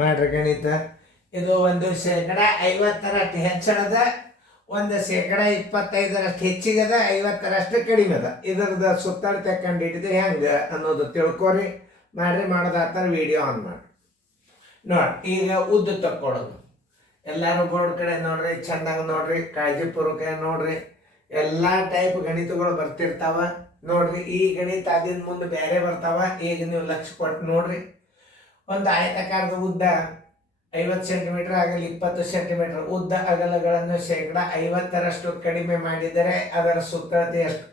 ಮಾಡ್ರಿ ಗಣಿತ. ಇದು ಒಂದು 50% ಹೆಚ್ಚಳದ, ಒಂದು 25% ಹೆಚ್ಚಿಗದ, 50ರಷ್ಟು ಕಡಿಮೆ ಅದ. ಇದರದ ಸುತ್ತಳತೆ ಕಂಡು ಹಿಡಿದು ಹೆಂಗೆ ಅನ್ನೋದು ತಿಳ್ಕೊರಿ. ಮಾಡ್ರಿ, ಮಾಡೋದಾಗ್ತಾರೆ ವಿಡಿಯೋ ಆನ್ ಮಾಡಿ ನೋಡಿ. ಈಗ ಉದ್ದ ತಕ್ಕೊಳ್ಳೋದು. ಎಲ್ಲರೂ ಬೋರ್ಡ್ ಕಡೆ ನೋಡ್ರಿ, ಚೆಂದಾಗಿ ನೋಡ್ರಿ, ಕಾಳಜಿಪೂರ್ವಕ ನೋಡ್ರಿ. ಎಲ್ಲ ಟೈಪ್ ಗಣಿತಗಳು ಬರ್ತಿರ್ತಾವ ನೋಡ್ರಿ. ಈ ಗಣಿತ ಅದಿನ ಮುಂದೆ ಬೇರೆ ಬರ್ತಾವ. ಈಗ ನೀವು ಲಕ್ಷ ಕೊಟ್ಟು ನೋಡ್ರಿ. ಒಂದು ಆಯತಾಕಾರದ ಉದ್ದ 50 ಸೆಂಟಿಮೀಟರ್ ಆಗಲಿ 20 ಸೆಂಟಿಮೀಟರ್ ಉದ್ದ ಅಗಲಗಳನ್ನು 50% ಕಡಿಮೆ ಮಾಡಿದರೆ ಅದರ ಸುತ್ತಳತೆ ಎಷ್ಟು?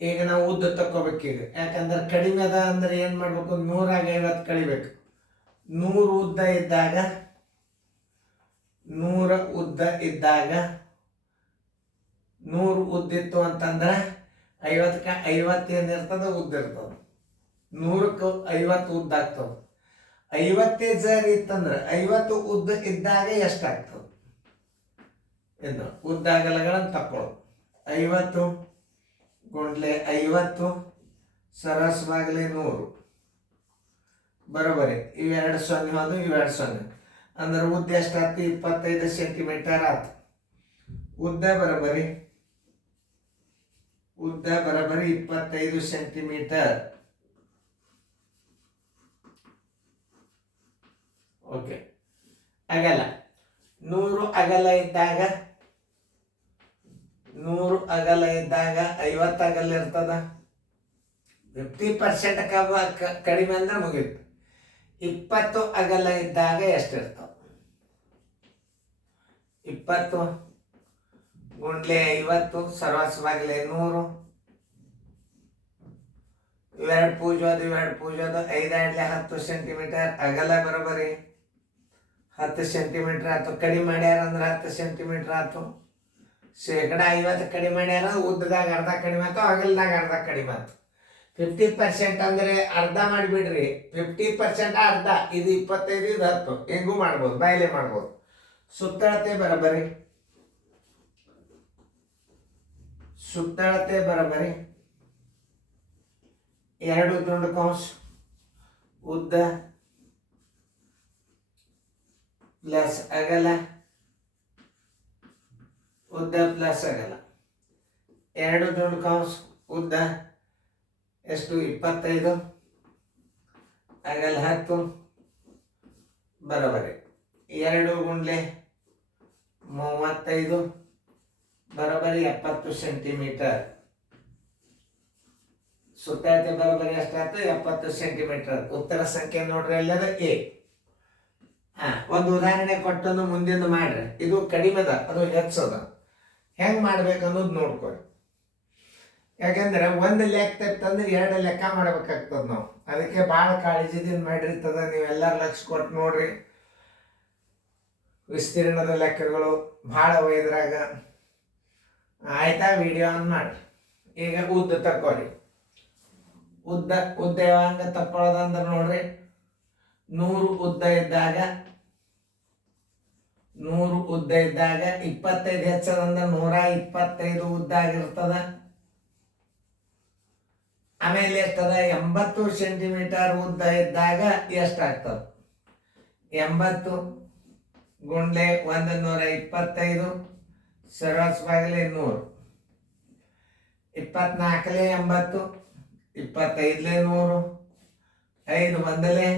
ಈಗ ನಾವು ಉದ್ದ ತಕ್ಕೋಬೇಕೀಗ. ಯಾಕಂದ್ರೆ ಕಡಿಮೆ ಅದ ಅಂದ್ರೆ ಏನು ಮಾಡಬೇಕು? 100 ಕಳಿಬೇಕು. 100 ಉದ್ದ ಇದ್ದಾಗ 100 ಉದ್ದಿತ್ತು ಅಂತಂದ್ರೆ 50ಕ್ಕೆ 50 ಏನಿರ್ತದ ಉದ್ದ ಇರ್ತದೆ. 100ಕ್ಕೆ 50 ಉದ್ದ ಆಗ್ತದೆ. 50 ಜರಿ ಇತ್ತಂದ್ರೆ 50 ಉದ್ದ ಇದ್ದಾಗ ಎಷ್ಟಾಗ್ತದೆ? ಇನ್ನು ಉದ್ದ ಅಗಲಗಳನ್ನು ತಕ್ಕೊಳ್ಳೋದು. 50 ಗುಂಡ್ಲೆ 50 ಸರಸವಾಗಲಿ 100 ಬರೋಬರಿ. ಇವೆರಡು 0 ಅದು, ಇವೆರಡು 0 ಅಂದ್ರೆ ಉದ್ದ ಎಷ್ಟಾಯ್ತು? 25 ಸೆಂಟಿಮೀಟರ್ ಆಯ್ತು. ಉದ್ದ ಬರೋಬರಿ 25 ಸೆಂಟಿಮೀಟರ್. ಓಕೆ. ಅಗಲ 100 ಅಗಲ ಇದ್ದಾಗ 50 ಅಗಲ ಇರ್ತದ. 50% ಕಡಿಮೆ ಅಂದ್ರೆ ಮುಗೀತು. 20 ಅಗಲ ಇದ್ದಾಗ ಎಷ್ಟಿರ್ತಾವ? 20 ಗುಂಡ್ಲೆ 50 ಸರ್ವಾಸವಾಗಲಿ 100. ಇವೆರಡು ಪೂಜೋದು 5 ಆಡ್ಲೆ 10 ಸೆಂಟಿಮೀಟರ್ ಅಗಲ ಬರೋಬರಿ 10 ಸೆಂಟಿಮೀಟರ್ ಆಯ್ತು. ಕಡಿಮೆ ಮಾಡ್ಯಾರ ಅಂದ್ರೆ 10 ಸೆಂಟಿಮೀಟರ್ ಆಯ್ತು. 50 ಕಡಿಮೆ ಮಾಡ್ಯಾರ, ಉದ್ದದಾಗ ಅರ್ಧ ಕಡಿಮೆ ಆಯ್ತು, ಅಗಲದಾಗ ಅರ್ಧ ಕಡಿಮೆ ಆಯ್ತು. 50% ಅಂದ್ರೆ ಅರ್ಧ ಮಾಡಿಬಿಡ್ರಿ. 50% ಅರ್ಧ. ಇದು 25, ಇದು 10. ಹೆಂಗೂ ಮಾಡ್ಬೋದು, ಬಾಯಲೆ ಮಾಡ್ಬೋದು. ಸುತ್ತಳತೆ ಬರೋಬರಿ 2 ದುಂಡು ಕೌಂಸ್ ಉದ್ದ ಪ್ಲಸ್ ಅಗಲ, ಉದ್ದ ಪ್ಲಸ್ ಅಗಲ. 2 ದುಂಡು ಕೌಂಸ್ ಉದ್ದ ಎಷ್ಟು? 25 ಅಗಲ 10 ಬರೋಬರಿ. 2 ಗುಂಡ್ಲೆ 35 ಬರೋಬರಿ 70 ಸೆಂಟಿಮೀಟರ್. ಸುತ್ತಳತೆ ಬರೋಬರಿ ಎಷ್ಟಾಯ್ತು? 70 ಸೆಂಟಿಮೀಟರ್. ಉತ್ತರ ಸಂಖ್ಯೆ ನೋಡ್ರಿ, ಎಲ್ಲದ ಎ. ಒಂದು ಉದಾಹರಣೆ ಕೊಟ್ಟನ್ನು ಮುಂದಿನ ಮಾಡ್ರಿ. ಇದು ಕಡಿಮೆದ, ಅದು ಹೆಚ್ಚದ. ಹೆಂಗ್ ಮಾಡ್ಬೇಕು ಅನ್ನೋದು ನೋಡ್ಕೊರಿ. ಯಾಕಂದ್ರೆ ಒಂದು ಲೆಕ್ಕ ತಪ್ಪಂದ್ರೆ 2 ಲೆಕ್ಕ ಮಾಡ್ಬೇಕಾಗ್ತದ ನಾವು. ಅದಕ್ಕೆ ಭಾಳ ಕಾಳಜಿದಿಂದ ಮಾಡಿರ್ತದ. ನೀವೆಲ್ಲರೂ ಲಕ್ಷ ಕೊಟ್ಟು ನೋಡ್ರಿ. ವಿಸ್ತೀರ್ಣದ ಲೆಕ್ಕಗಳು ಭಾಳ ಒಯ್ದ್ರಾಗ. ಆಯ್ತಾ? ವಿಡಿಯೋ ಆನ್ ಮಾಡಿ. ಈಗ ಉದ್ದ ತಕ್ಕೋರಿ. ಉದ್ದ ಯಾವಾಗ ತಕ್ಕೊಳ್ಳೋದಂದ್ರೆ ನೋಡ್ರಿ, 100 ಉದ್ದ ಇದ್ದಾಗ 25 ಹೆಚ್ಚದಂದ್ರೆ 125 ಉದ್ದ ಆಗಿರ್ತದ. ಆಮೇಲೆ ಎಷ್ಟದ? 80 ಸೆಂಟಿಮೀಟರ್ ಉದ್ದ ಇದ್ದಾಗ ಎಷ್ಟಾಗ್ತದ? 80 ಗುಂಡ್ಲೆ 125 ಸರ್ವಾಸವಾಗಲಿ 100. 24 80 25 100. 5 1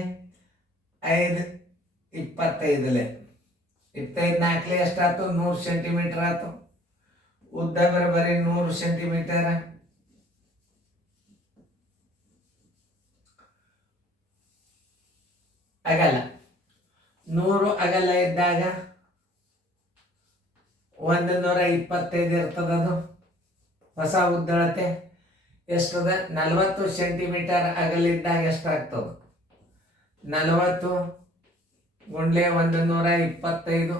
5 25 25 ಎಷ್ಟಾಯ್ತು? 100 ಸೆಂಟಿಮೀಟರ್ ಆಯ್ತು. ಉದ್ದ ಬರೋಬರಿ 100 ಸೆಂಟಿಮೀಟರ್. ಅಗಲ 100 ಅಗಲ ಇದ್ದಾಗ 125 ಇರ್ತದದು. ಹೊಸ ಉದ್ದಳತೆ ಎಷ್ಟದ? 40 ಸೆಂಟಿಮೀಟರ್ ಅಗಲಿದ್ದಾಗ ಎಷ್ಟಾಗ್ತದೆ? 40 ಗುಂಡ್ಲೆ 125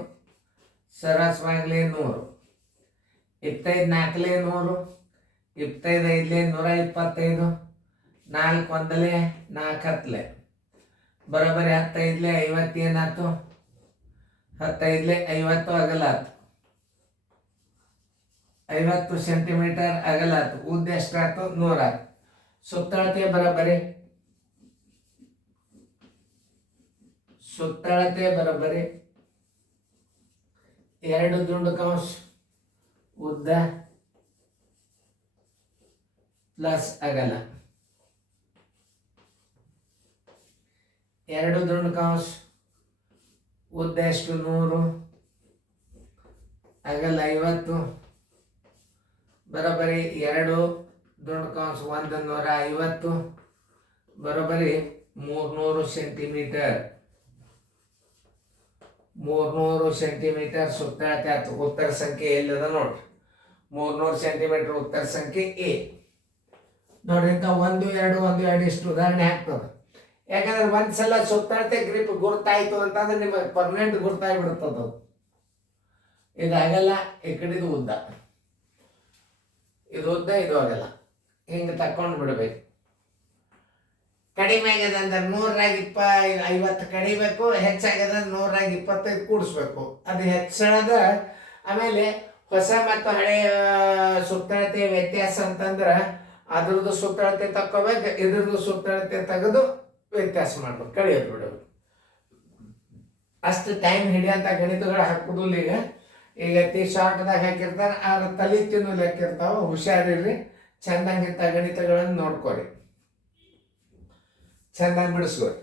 ಸರಾಸವಾಗಲಿ 100. 25 4 100. 25 5 125. 4 1 4 10 ಬರೋಬರಿ 15 50 ಏನಾಯ್ತು? 15 50 ಅಗಲಾತು. 50 ಸೆಂಟಿಮೀಟರ್ ಅಗಲಾತು. ಉದ್ದ ಎಷ್ಟಾಯ್ತು? 100 ಆಯ್ತು. ಸುತ್ತಳತೆ ಬರೋಬರಿ ಸುತ್ತಳತೆ ಬರೋಬ್ಬರಿ 2 ದುಂಡು ಕಂಸ ಉದ್ದ ಪ್ಲಸ್ ಅಗಲ. 2 ದುಂಡು ಕಂಸ ಉದ್ದ ಎಷ್ಟು 100, ಅಗಲ 50 ಬರೋಬ್ಬರಿ 2 ದುಂಡು ಕಂಸ 150 ಬರೋಬ್ಬರಿ 300 ಸೆಂಟಿಮೀಟರ್. 300 ಸೆಂಟಿಮೀಟರ್ ಸುತ್ತಳತೆ ಆಯ್ತು. ಉತ್ತರ ಸಂಖ್ಯೆ ಎಲ್ಲದ ನೋಡ್ರಿ. 300 ಸೆಂಟಿಮೀಟರ್ ಉತ್ತರ ಸಂಖ್ಯೆ ಎ ನೋಡ್ರಿ. ಇಂಥ 1 2 1 2 ಇಷ್ಟು ಉದಾಹರಣೆ ಆಗ್ತದೆ. ಯಾಕಂದ್ರೆ ಒಂದ್ಸಲ ಸುತ್ತಳತೆ ಗ್ರಿಪ್ ಗುರ್ತಾಯ್ತು ಅಂತಂದ್ರೆ ನಿಮಗೆ ಪರ್ಮನೆಂಟ್ ಗುರ್ತಾಗಿ ಬಿಡ್ತದ. ಇದಾಗಲ್ಲ, ಈ ಕಡೆದು ಉದ್ದ, ಇದು ಉದ್ದ, ಇದು ಆಗಲ್ಲ, ಹಿಂಗೆ ತಕೊಂಡು ಬಿಡ್ಬೇಕು. ಕಡಿಮೆ ಆಗ್ಯದ ಅಂದ್ರೆ 100 ಕಡಿಬೇಕು, ಹೆಚ್ಚಾಗ್ಯದ 125 ಕೂಡಿಸ್ಬೇಕು. ಅದು ಹೆಚ್ಚಳದ. ಆಮೇಲೆ ಹೊಸ ಮತ್ತು ಹಳೆಯ ಸುತ್ತಳತೆ ವ್ಯತ್ಯಾಸ ಅಂತಂದ್ರೆ ಅದ್ರದ್ದು ಸುತ್ತಳತೆ ತಕ್ಕೋಬೇಕು, ಇದ್ರದ್ದು ಸುತ್ತಳತೆ ತೆಗೆದು ವ್ಯತ್ಯಾಸ ಮಾಡ್ಬೇಕು, ಕಡಿಯೋದು ಬಿಡಬೇಕು. ಅಷ್ಟು ಟೈಮ್ ಹಿಡಿಯಂತ ಗಣಿತಗಳು ಹಾಕುದಿಲ್ಲ. ಈಗ ಶಾರ್ಟ್ದಾಗ ಹಾಕಿರ್ತಾರೆ, ಆದ್ರೆ ತಲೆ ತಿನ್ನು ಲೆಕ್ಕ ಇರ್ತಾವ. ಹುಷಾರಿರ್ರಿ, ಚಂದಂಗಿಂತ ಗಣಿತಗಳನ್ನು ನೋಡ್ಕೊರಿ, ಚಂದಾಗಿ ಬಿಡಿಸ್ಕೊರಿ.